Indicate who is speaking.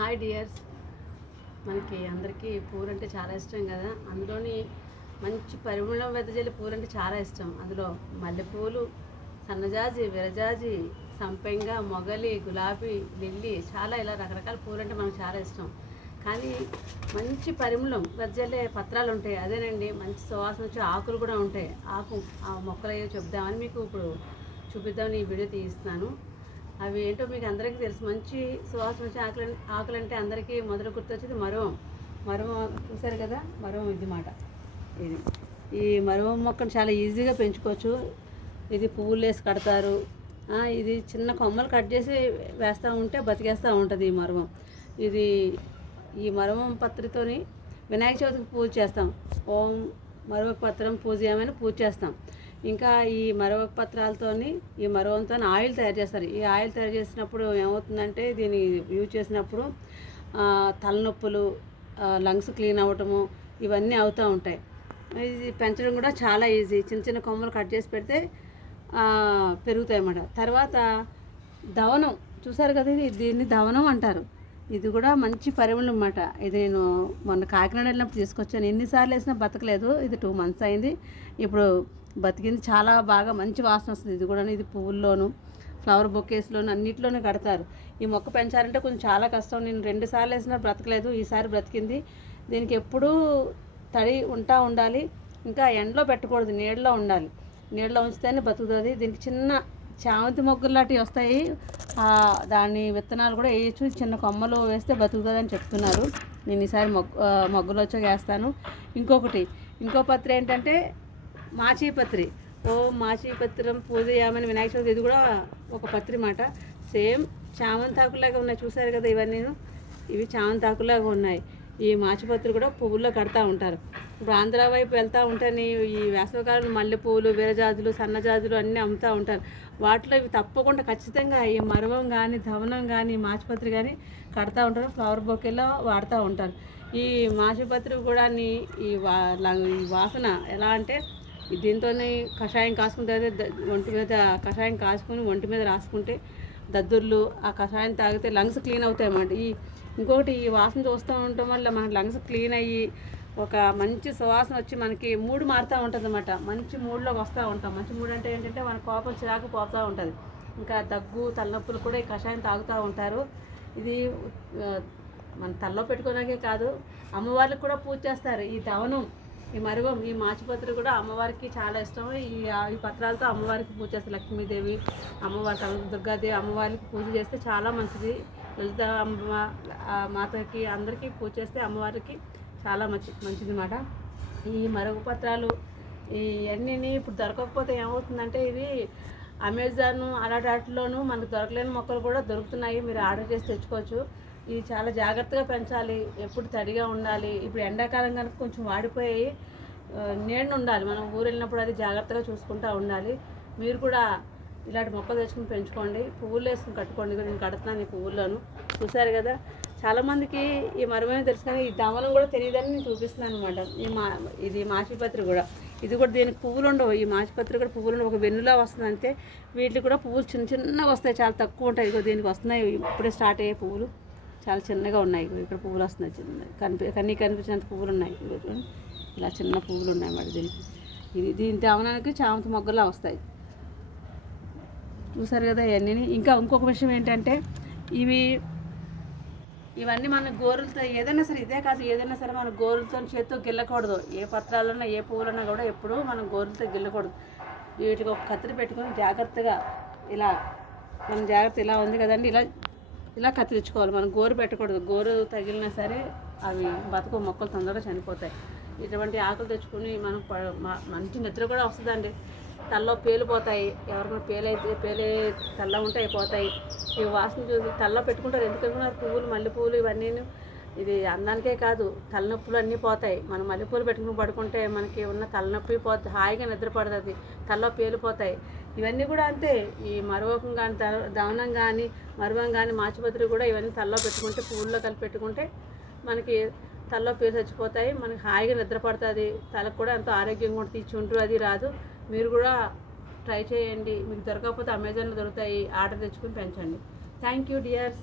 Speaker 1: Hi dears. మనకి అందరికీ పూలు అంటే చాలా ఇష్టం కదా. అందులోని మంచి పరిమళం వెదజల్లి పూలు అంటే చాలా ఇష్టం. అందులో మల్లెపూలు సన్నజాజి విరజాజి సంపెంగ మొగలి గులాబీ లిల్లీ చాలా ఇలా రకరకాల పూలు అంటే మనకు చాలా ఇష్టం. కానీ మంచి పరిమళం వెదజల్లే పత్రాలు ఉంటాయి. అదేనండి మంచి సువాసన వచ్చే ఆకులు కూడా ఉంటాయి. ఆకు ఆ మొక్కలు అయ్యో చెప్దామని మీకు ఇప్పుడు చూపిద్దామని ఈ వీడియో తీస్తున్నాను. అవి ఏంటో మీకు అందరికీ తెలుసు. మంచి సువాసన వచ్చే ఆకులు ఆకులు అంటే అందరికీ మొదలు గుర్తొచ్చేది మరువం. మరువం చూసారు కదా? మరువం ఇది మాట. ఇది. ఈ మరువం మొక్కను చాలా ఈజీగా పెంచుకోవచ్చు. ఇది పువ్వులు వేసి కడతారు. ఇది చిన్న కొమ్మలు కట్ చేసి వేస్తూ ఉంటే బతికేస్తూ ఉంటుంది ఈ మరువం. ఇది ఈ మరువం పత్రితోని వినాయక చవితికి పూజ చేస్తాం. ఓం మరవ పత్రం పూజ ఏమైనా పూజ చేస్తాం. ఇంకా ఈ మరవ పత్రాలతోని ఈ మరవంతో ఆయిల్ తయారు చేస్తారు. ఈ ఆయిల్ తయారు చేసినప్పుడు ఏమవుతుందంటే దీన్ని యూజ్ చేసినప్పుడు తలనొప్పులు లంగ్స్ క్లీన్ అవ్వటము ఇవన్నీ అవుతూ ఉంటాయి. ఇది పెంచడం కూడా చాలా ఈజీ. చిన్న చిన్న కొమ్మలు కట్ చేసి పెడితే పెరుగుతాయి అన్నమాట. తర్వాత దవనం. చూసారు కదా ఇది? దీన్ని దవనం అంటారు. ఇది కూడా మంచి పరిమళం అన్నమాట. ఇది నేను మొన్న కాకినాడ వెళ్ళినప్పుడు తీసుకొచ్చాను. ఎన్నిసార్లు వేసినా బతకలేదు. ఇది టూ మంత్స్ అయింది. ఇప్పుడు బతికింది. చాలా బాగా మంచి వాసన వస్తుంది. ఇది కూడా ఇది పువ్వుల్లోను ఫ్లవర్ బొకేస్లోను అన్నిట్లోనూ కడతారు. ఈ మొక్క పెంచాలంటే కొంచెం చాలా కష్టం. నేను రెండు సార్లు వేసినా బ్రతకలేదు. ఈసారి బ్రతికింది. దీనికి ఎప్పుడూ తడి ఉంటా ఉండాలి. ఇంకా ఎండలో పెట్టకూడదు. నీడలో ఉండాలి. నీడలో ఉంచితేనే బతుకుతుంది. దీనికి చిన్న చామంతి మొగ్గులు లాంటివి వస్తాయి. దాని విత్తనాలు కూడా వేయచ్చు. చిన్న కొమ్మలు వేస్తే బతుకుతుంది అని చెప్తున్నారు. నేను ఈసారి మొగ్గు ఆ, మొగ్గులు వచ్చాక వేస్తాను. ఇంకొకటి ఇంకో పత్రి ఏంటంటే మాచీపత్రి. ఓ మాచీపత్రం పూజ చేయమని వినాయక చవితి ఇది కూడా ఒక పత్రి మాట. సేమ్ చామంతాకులాగా ఉన్నాయి చూసారు కదా ఇవన్నీ? ఇవి చామంతాకులాగా ఉన్నాయి. ఈ మాచిపత్రి కూడా పువ్వుల్లో కడతా ఉంటారు. ఇప్పుడు ఆంధ్ర వైపు వెళ్తూ ఉంటే ఈ వేసవికాలంలో మల్లెపూలు విరజాజులు సన్నజాజులు అన్నీ అమ్ముతూ ఉంటారు. వాటిలో ఇవి తప్పకుండా ఖచ్చితంగా ఈ మరవం కానీ ధవనం కానీ మాచిపత్రి కానీ కడతా ఉంటారు. ఫ్లవర్ బొకేలో వాడుతూ ఉంటారు. ఈ మాచిపత్రి కూడా ఈ వా ఈ వాసన ఎలా అంటే దీంతోనే కషాయం కాసుకుంటే అదే ఒంటి మీద కషాయం కాసుకొని ఒంటి మీద రాసుకుంటే దద్దుర్లు ఆ కషాయం తాగితే లంగ్స్ క్లీన్ అవుతాయి అన్నమాట ఈ ఇంకొకటి ఈ వాసన చూస్తూ ఉండటం వల్ల మన లంగ్స్ క్లీన్ అయ్యి ఒక మంచి సువాసన వచ్చి మనకి మూడు మారుతూ ఉంటుంది అనమాట మంచి మూడ్లోకి వస్తూ ఉంటాం. మంచి మూడ్ అంటే ఏంటంటే మన కోపం చిరాకు పోతూ ఉంటుంది. ఇంకా దగ్గు తలనొప్పులు కూడా ఈ కషాయం తాగుతూ ఉంటారు. ఇది మన తలలో పెట్టుకోవడానికే కాదు అమ్మవార్లకు కూడా పూజ చేస్తారు. ఈ దవనం ఈ మరువం ఈ మాచిపత్రి కూడా అమ్మవారికి చాలా ఇష్టం. ఈ ఈ పత్రాలతో అమ్మవారికి పూజ చేస్తారు. లక్ష్మీదేవి అమ్మవారి దుర్గాదేవి అమ్మవారికి పూజ చేస్తే చాలా మంచిది. లలిత అమ్మ మాతకి అందరికీ పూజ చేస్తే అమ్మవారికి చాలా మంచి మంచిదన్నమాట. ఈ మరుగు పత్రాలు ఈ అన్నీ ఇప్పుడు దొరకకపోతే ఏమవుతుందంటే ఇవి అమెజాన్ అలాంటి వాటిలోనూ మనకు దొరకలేని మొక్కలు కూడా దొరుకుతున్నాయి. మీరు ఆర్డర్ చేసి తెచ్చుకోవచ్చు. ఇవి చాలా జాగ్రత్తగా పెంచాలి ఎప్పుడు తడిగా ఉండాలి. ఇప్పుడు ఎండాకాలం కనుక కొంచెం వాడిపోయి ఆ, ఉండాలి. మనం ఊరు వెళ్ళినప్పుడు అది జాగ్రత్తగా చూసుకుంటూ ఉండాలి. మీరు కూడా ఇలాంటి మొక్కలు తెచ్చుకుని పెంచుకోండి. పువ్వులు వేసుకుని కట్టుకోండి. నేను కడుతున్నాను ఈ పువ్వులను చూసారు కదా? చాలామందికి ఈ మరమైన తెలుసు కానీ ఈ దమలం కూడా తెలియదని నేను చూపిస్తున్నాను అనమాట ఈ మా ఇది మాచిపత్రి కూడా. ఇది కూడా దీనికి పువ్వులు ఉండవు. ఈ మాచిపత్రి కూడా పువ్వులు ఉండవు. ఒక వెన్నులా వస్తుంది అంతే. వీటికి కూడా పువ్వులు చిన్న చిన్నగా వస్తాయి. చాలా తక్కువ ఉంటాయి. ఇదిగో దీనికి వస్తున్నాయి. ఇప్పుడే స్టార్ట్ అయ్యే పువ్వులు. చాలా చిన్నగా ఉన్నాయి. ఇక్కడ పువ్వులు వస్తున్నాయి. చిన్న కనిపి కన్నీ కనిపించినంత పువ్వులు ఉన్నాయి. ఇలా చిన్న పువ్వులు ఉన్నాయి మరి దీనికి. ఇది దీని దమనానికి చామంతి మొగ్గలా వస్తాయి. చూసారు కదా ఇవన్నీ ఇంకా ఇంకొక విషయం ఏంటంటే ఇవి ఇవన్నీ మన గోరులతో ఏదైనా సరే ఇదే కాదు ఏదైనా సరే మన గోరులతో చేత్తో గిల్లకూడదు. ఏ పత్రాలన్నా ఏ పువ్వులన్నా కూడా ఎప్పుడూ మనం గోరులతో గిల్లకూడదు. వీటికి ఒక కత్తిరి పెట్టుకొని జాగ్రత్తగా ఇలా మన జాగ్రత్త ఇలా ఉంది కదండి. ఇలా ఇలా కత్తిరించుకోవాలి మనం గోరు పెట్టకూడదు. గోరు తగిలినా సరే అవి బతుకు మొక్కలు తొందరగా చనిపోతాయి. ఇటువంటి ఆకులు తెచ్చుకొని మనం మంచి నిద్ర కూడా వస్తుందండి. తల్లో పేలిపోతాయి ఎవరికైనా పేలైతే పేలే తల్ల ఉంటే అయిపోతాయి. ఈ వాసన చూసి తల్లో పెట్టుకుంటారు. ఎందుకంటే పువ్వులు మల్లె పువ్వులు ఇవన్నీ ఇది అందానికే కాదు. తలనొప్పులు అన్నీ పోతాయి. మనం మల్లెపూలు పెట్టుకుని పడుకుంటే మనకి ఉన్న తలనొప్పి పోతుంది హాయిగా నిద్ర పడుతుంది తల్లో పేలిపోతాయి ఇవన్నీ కూడా అంతే. ఈ మరవకం కానీ దవనం కానీ మరువం కానీ మాచిపత్రి కూడా ఇవన్నీ తల్లో పెట్టుకుంటే పువ్వుల్లో కలిపి పెట్టుకుంటే మనకి తలలో పేరు చచ్చిపోతాయి. మనకి హాయిగా నిద్ర పడుతుంది. తలకు కూడా ఎంతో ఆరోగ్యంగా ఉంటుంది చుండ్రు అది రాదు. మీరు కూడా ట్రై చేయండి. మీకు దొరకకపోతే అమెజాన్లో దొరుకుతాయి. ఆర్డర్ తెచ్చుకొని పెంచండి. Thank you dears.